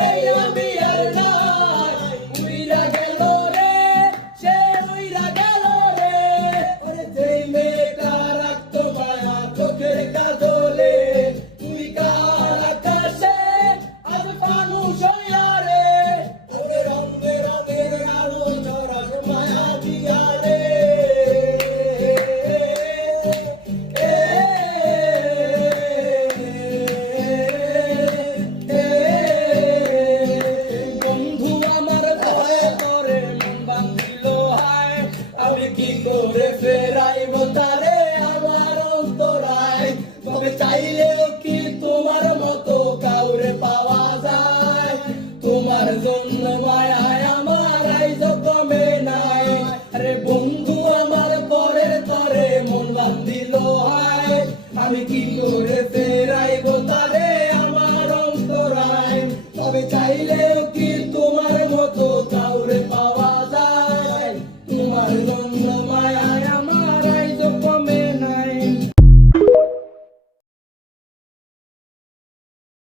এই আমি আর নাই উইরা গেল রে সে উইরা গেল রে ওরে যেই মেয়েটা রাখতো মায়া চোখের কাজলে তুই কার আকাশে আজ মানুষ হইয়া রে ওরে রঙে রঙের আলো ঝরার মায়া দিয়া রে কি করে ফেরাইব তারে আমার অন্তরায় তবে চাইলেও কি তোমার মতো কাউরে পাওয়া যায় তোমার জন্য মায়ায় আমার আইজ কমে নাই আরে বন্ধু আমার পরের তরে মন বান্ধিল হায় আমি কি করে ফেরাইব তারে আমার অন্তরায় তবে চাইলেও